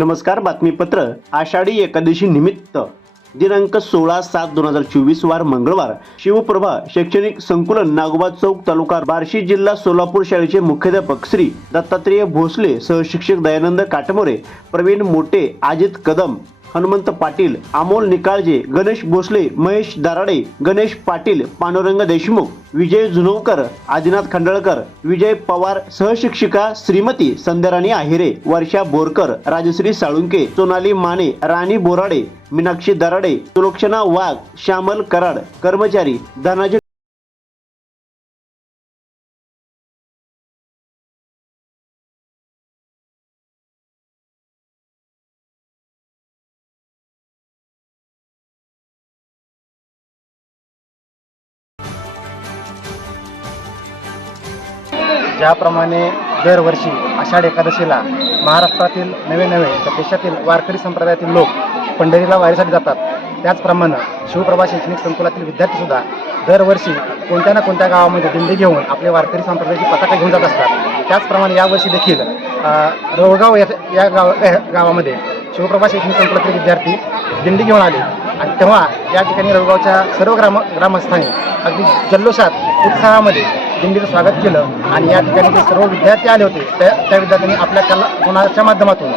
नमस्कार. बातमीपत्र आषाढी एकादशी निमित्त दिनांक 16/7/2024 वार मंगळवार शिवप्रभा शैक्षणिक संकुलन नागोबा चौक तालुका बार्शी जिल्हा सोलापूर शाळेचे मुख्याध्यापक श्री दत्तात्रेय भोसले, सहशिक्षक दयानंद काटमोरे, प्रवीण मोटे, अजित कदम, हनुमंत पाटील, अमोल निकाळजे, गणेश भोसले, महेश दाराडे, गणेश पाटील, पांडुरंग देशमुख, विजय जुनवकर, आदिनाथ खंडळकर, विजय पवार, सहशिक्षिका श्रीमती संध्याराणी आहिरे, वर्षा बोरकर, राजश्री साळुंके, सोनाली माने, राणी बोराडे, मीनाक्षी दराडे, सुलोक्षणा वाघ, श्यामल कराड, कर्मचारी धनाजी ज्याप्रमाणे दरवर्षी आषाढ एकादशीला महाराष्ट्रातील नवे तर देशातील वारकरी संप्रदायातील लोक पंढरीला वारीसाठी जातात, त्याचप्रमाणे शिवप्रभा शैक्षणिक संकुलातील विद्यार्थीसुद्धा दरवर्षी कोणत्या ना कोणत्या गावामध्ये दिंडी घेऊन आपले वारकरी संप्रदायाची पताका घेऊन जात असतात. त्याचप्रमाणे यावर्षी देखील रोळगाव या गावामध्ये शिवप्रभा शैक्षणिक संकुलातील विद्यार्थी दिंडी घेऊन आले आणि तेव्हा या ठिकाणी रोळगावच्या सर्व ग्रामस्थांनी अगदी जल्लोषात उत्साहामध्ये दिंडीचं स्वागत केलं आणि या ठिकाणी जे सर्व विद्यार्थी आले होते त्या विद्यार्थ्यांनी आपल्या कोणाच्या माध्यमातून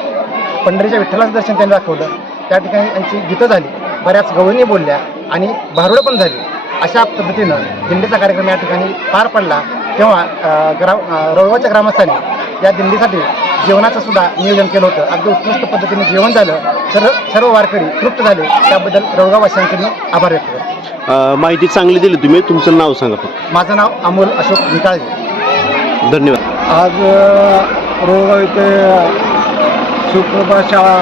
पंढरीच्या विठ्ठलाचं दर्शन त्यांनी दाखवलं. त्या ठिकाणी त्यांची गीतं झाली, बऱ्याच गवळणी बोलल्या आणि भारुडं पण झाली. अशा पद्धतीनं दिंडीचा कार्यक्रम या ठिकाणी पार पडला. तेव्हा रोळगावच्या ग्रामस्थांनी या दिंडीसाठी जेवणाचं सुद्धा नियोजन केलं होतं. अगदी उत्कृष्ट पद्धतीने जेवण झालं. सर्व वारकरी तृप्त झाले. त्याबद्दल रोळगाववासियांचे मी आभार व्यक्त करतो. माहिती चांगली दिली तुम्ही. तुमचं नाव सांगा. माझं नाव अमोल अशोक निकाळजे. धन्यवाद. आज रोळगाव इथे शिवप्रभा शाळा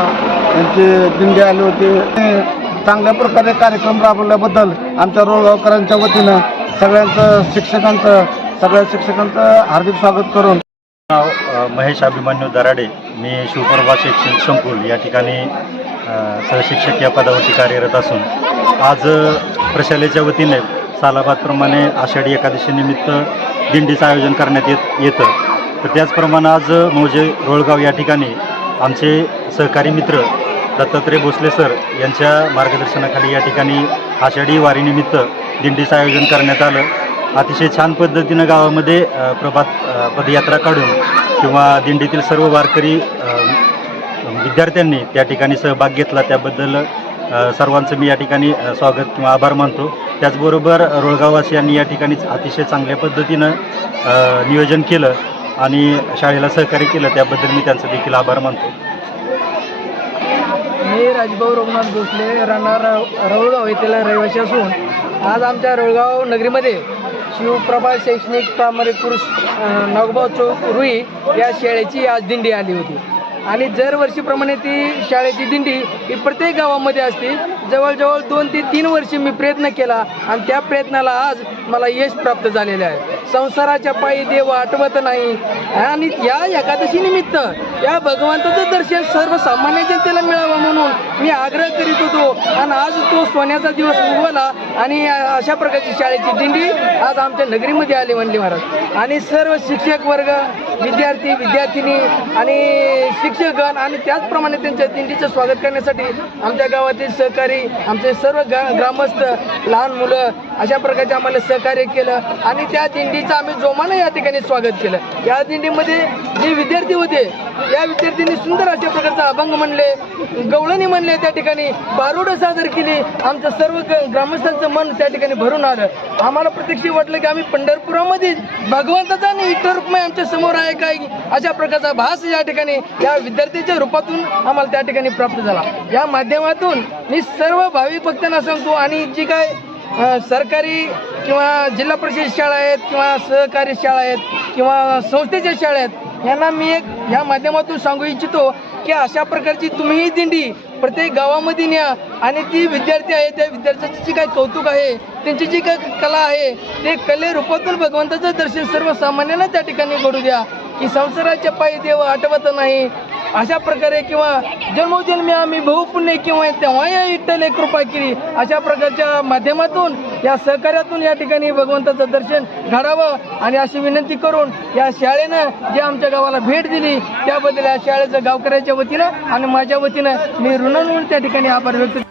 यांची दिंडी आली होती. चांगल्या प्रकारे कार्यक्रम राबवल्याबद्दल आमच्या रोळगावकरांच्या वतीनं सगळ्या शिक्षकांचं हार्दिक स्वागत करून. नाव महेश अभिमन्यू दराडे. मी शिवप्रभा शैक्षणिक संकुल या ठिकाणी सहशिक्षक या पदावरती कार्यरत असून आज प्रशालेच्या वतीने सालाबादप्रमाणे आषाढी एकादशी निमित्त दिंडीचं आयोजन करण्यात येतं. तर त्याचप्रमाणे आज मौजे रोळगाव या ठिकाणी आमचे सहकारी मित्र दत्तात्रेय भोसले सर यांच्या मार्गदर्शनाखाली या ठिकाणी आषाढी वारीनिमित्त दिंडीचं आयोजन करण्यात आलं. अतिशय छान पद्धतीनं गावामध्ये पदयात्रा काढून किंवा दिंडीतील सर्व वारकरी विद्यार्थ्यांनी त्या ठिकाणी सहभाग घेतला. त्याबद्दल सर्वांचं मी या ठिकाणी स्वागत किंवा आभार मानतो. त्याचबरोबर रोळगाववासियांनी या ठिकाणी अतिशय चांगल्या पद्धतीनं नियोजन केलं आणि शाळेला सहकार्य केलं. त्याबद्दल मी त्यांचं देखील आभार मानतो. मी राजभाऊ रघुनाथ भोसले, राहणार रोळगाव येथील रहिवासी असून आज आमच्या रोळगाव नगरीमध्ये शिवप्रभा शैक्षणिक प्रायमरी कोर्स नागोबा चौक रुई या शाळेची आज दिंडी आली होती आणि दरवर्षीप्रमाणे ती शाळेची दिंडी ही प्रत्येक गावामध्ये असते. जवळजवळ 2 ते 3 वर्षे मी प्रयत्न केला आणि त्या प्रयत्नाला आज मला यश प्राप्त झालेलं आहे. संसाराच्या पायी देव आठवत नाही आणि या एकादशी निमित्त या भगवंताचं दर्शन सर्वसामान्य जनतेला मिळावं म्हणून मी आग्रह करीत होतो आणि आज तो सोन्याचा दिवस उगवला आणि अशा प्रकारची शाळेची दिंडी आज आमच्या नगरीमध्ये आली म्हणली महाराज. आणि सर्व शिक्षक वर्ग, विद्यार्थी विद्यार्थिनी आणि शिक्षकगण आणि त्याचप्रमाणे त्यांच्या दिंडीचं स्वागत करण्यासाठी आमच्या गावातील सहकारी आमचे सर्व ग्रामस्थ, लहान मुलं अशा प्रकारचे आम्हाला सहकार्य केलं आणि त्या दिंडीचं आम्ही जोमानं या ठिकाणी स्वागत केलं. या दिंडीमध्ये जे विद्यार्थी होते या विद्यार्थ्यांनी सुंदर अशा प्रकारचा अभंग म्हणले, गवळणी म्हणले, त्या ठिकाणी भारुडं सादर केली. आमचं सर्व ग्रामस्थांचं मन त्या ठिकाणी भरून आलं. आम्हाला प्रत्यक्ष वाटलं की आम्ही पंढरपुरामध्ये भगवंताचा आणि इतर रूपमय आमच्या समोर आहे काय, अशा प्रकारचा भास या ठिकाणी या विद्यार्थ्यांच्या रूपातून आम्हाला त्या ठिकाणी प्राप्त झाला. या माध्यमातून मी सर्व भाविक भक्तांना सांगतो आणि जी काय सरकारी किंवा जिल्हा परिषद शाळा आहेत किंवा सहकारी शाळा आहेत किंवा संस्थेच्या शाळा आहेत यांना मी एक या माध्यमातून सांगू इच्छितो की अशा प्रकारची तुम्हीही दिंडी प्रत्येक गावामध्ये न्या आणि ती विद्यार्थी आहे त्या विद्यार्थ्याची जी काही कौतुक आहे, त्यांची जी काही कला आहे ते कले रूपातून भगवंताचं दर्शन सर्वसामान्यांना त्या ठिकाणी घडू द्या की संसाराच्या पायी देव आठवत नाही अशा प्रकारे किंवा जन्मोजन्मी आम्ही बहुपुण्य किंवा तेव्हा या विठ्ठल कृपा केली अशा प्रकारच्या माध्यमातून या सहकार्यातून या ठिकाणी भगवंताचं दर्शन घडावं आणि अशी विनंती करून या शाळेनं जे आमच्या गावाला भेट दिली त्याबद्दल या शाळेचं गावकऱ्याच्या वतीनं आणि माझ्या वतीनं मी ऋणानुऋण त्या ठिकाणी आभार व्यक्त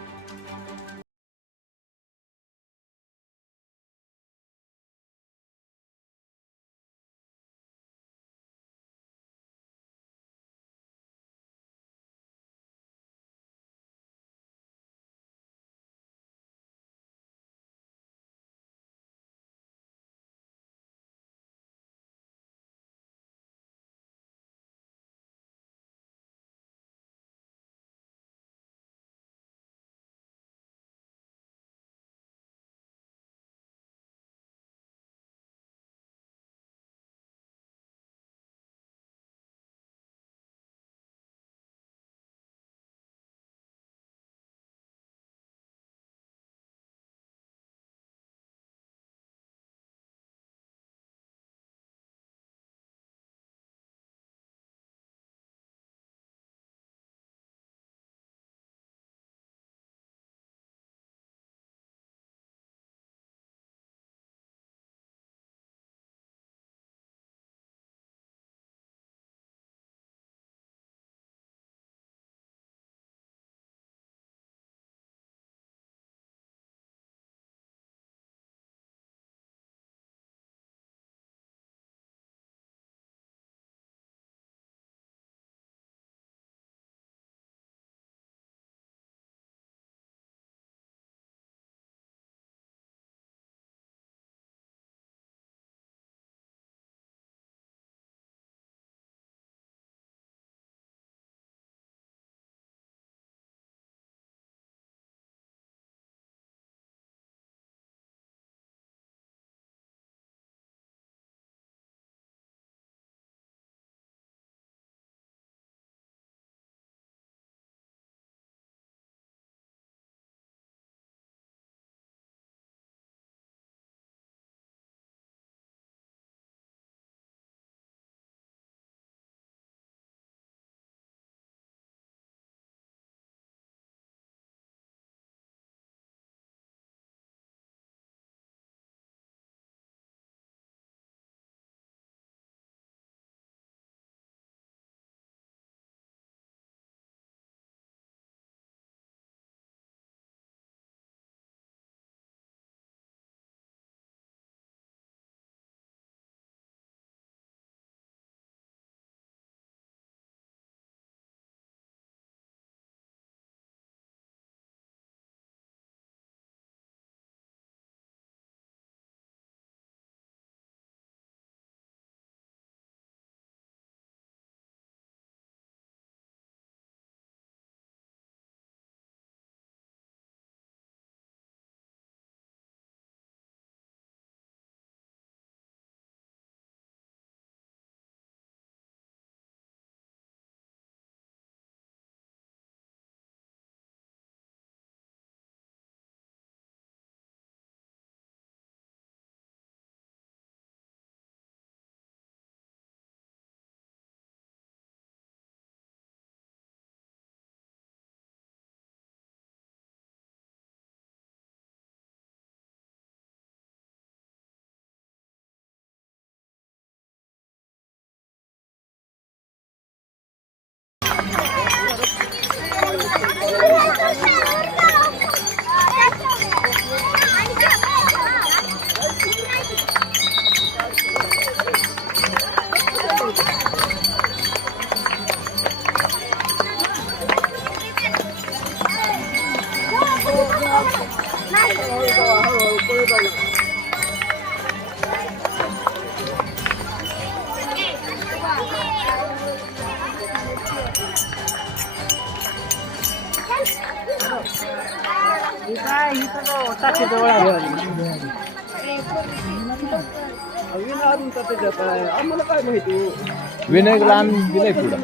विनायक लहान दिलंय पुढं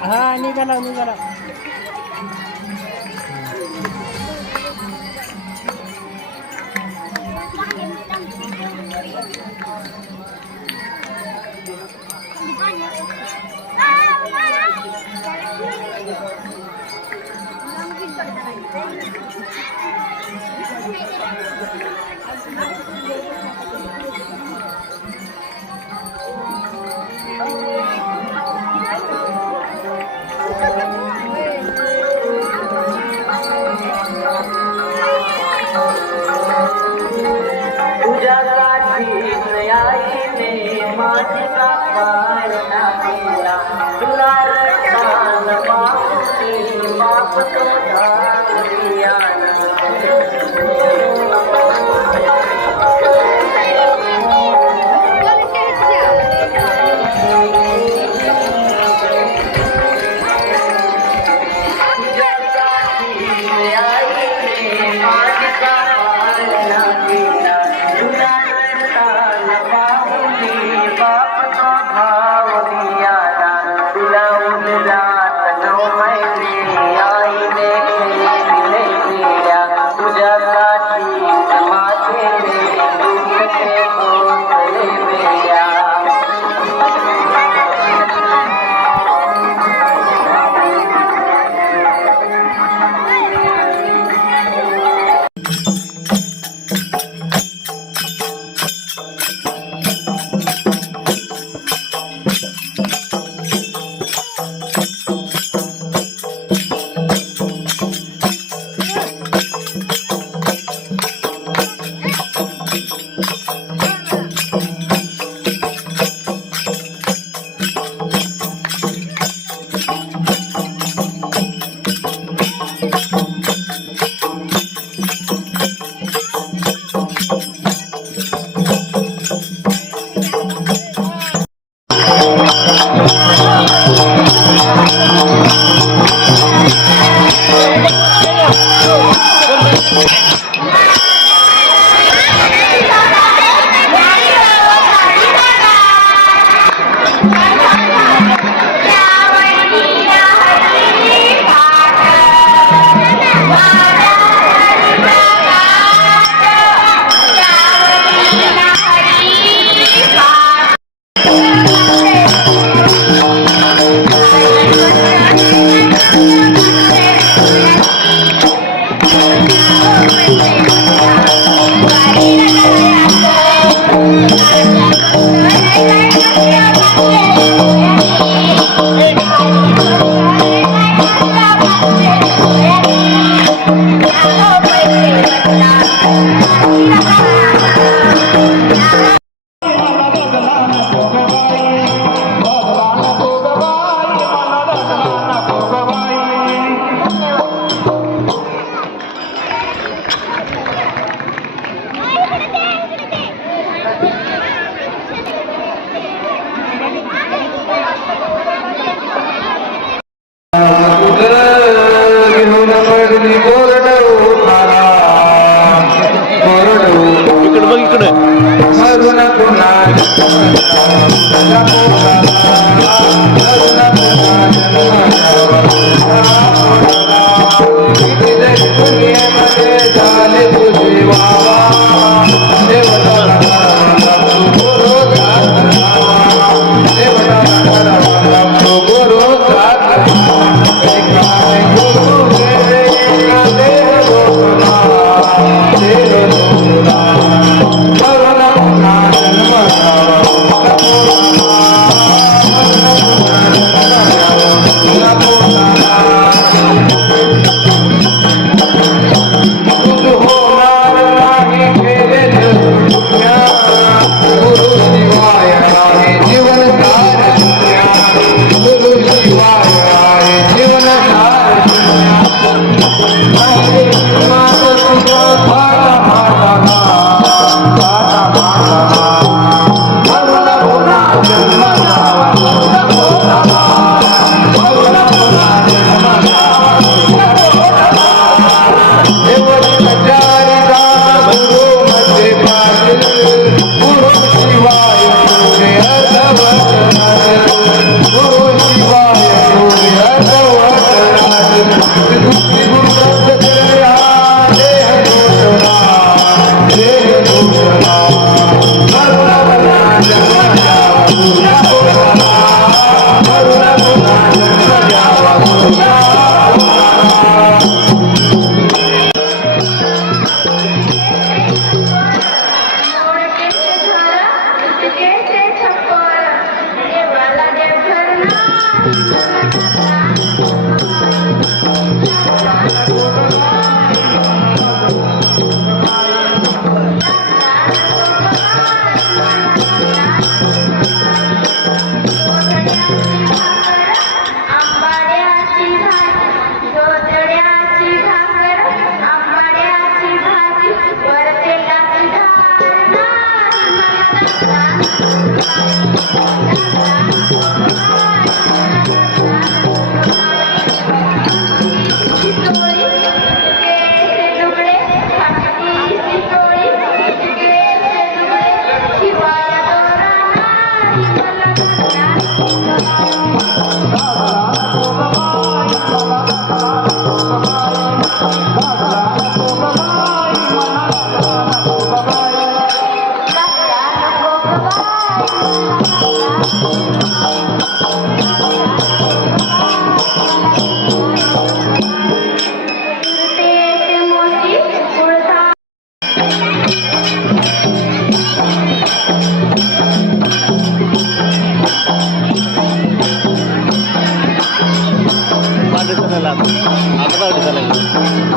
हा निघाला निघाला लागला आता दिसायला लागला.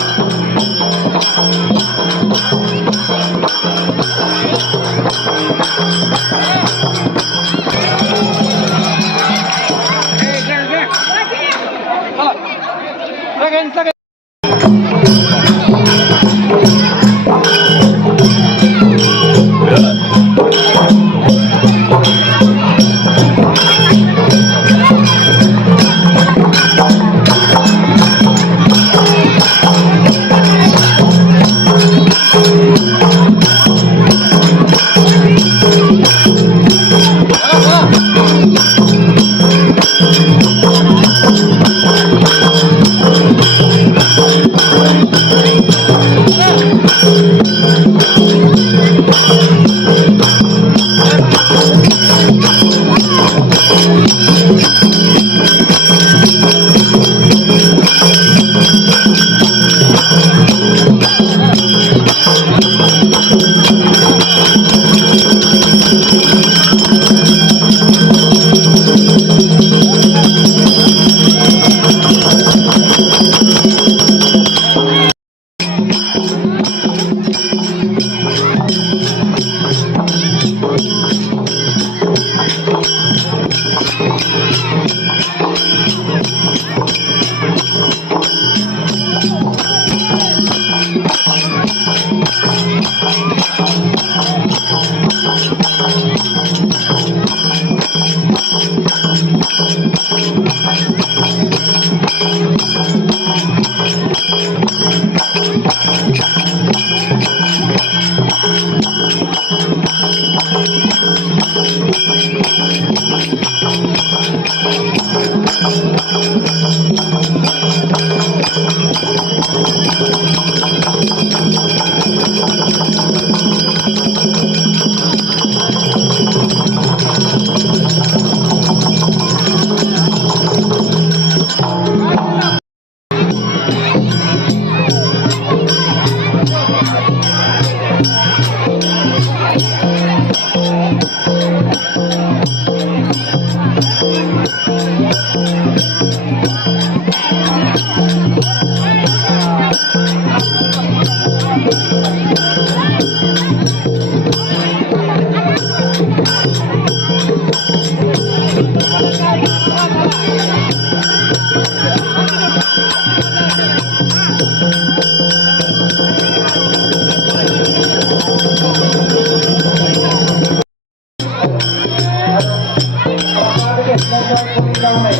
घेतल्याशिवाय कोणी जाऊ नये.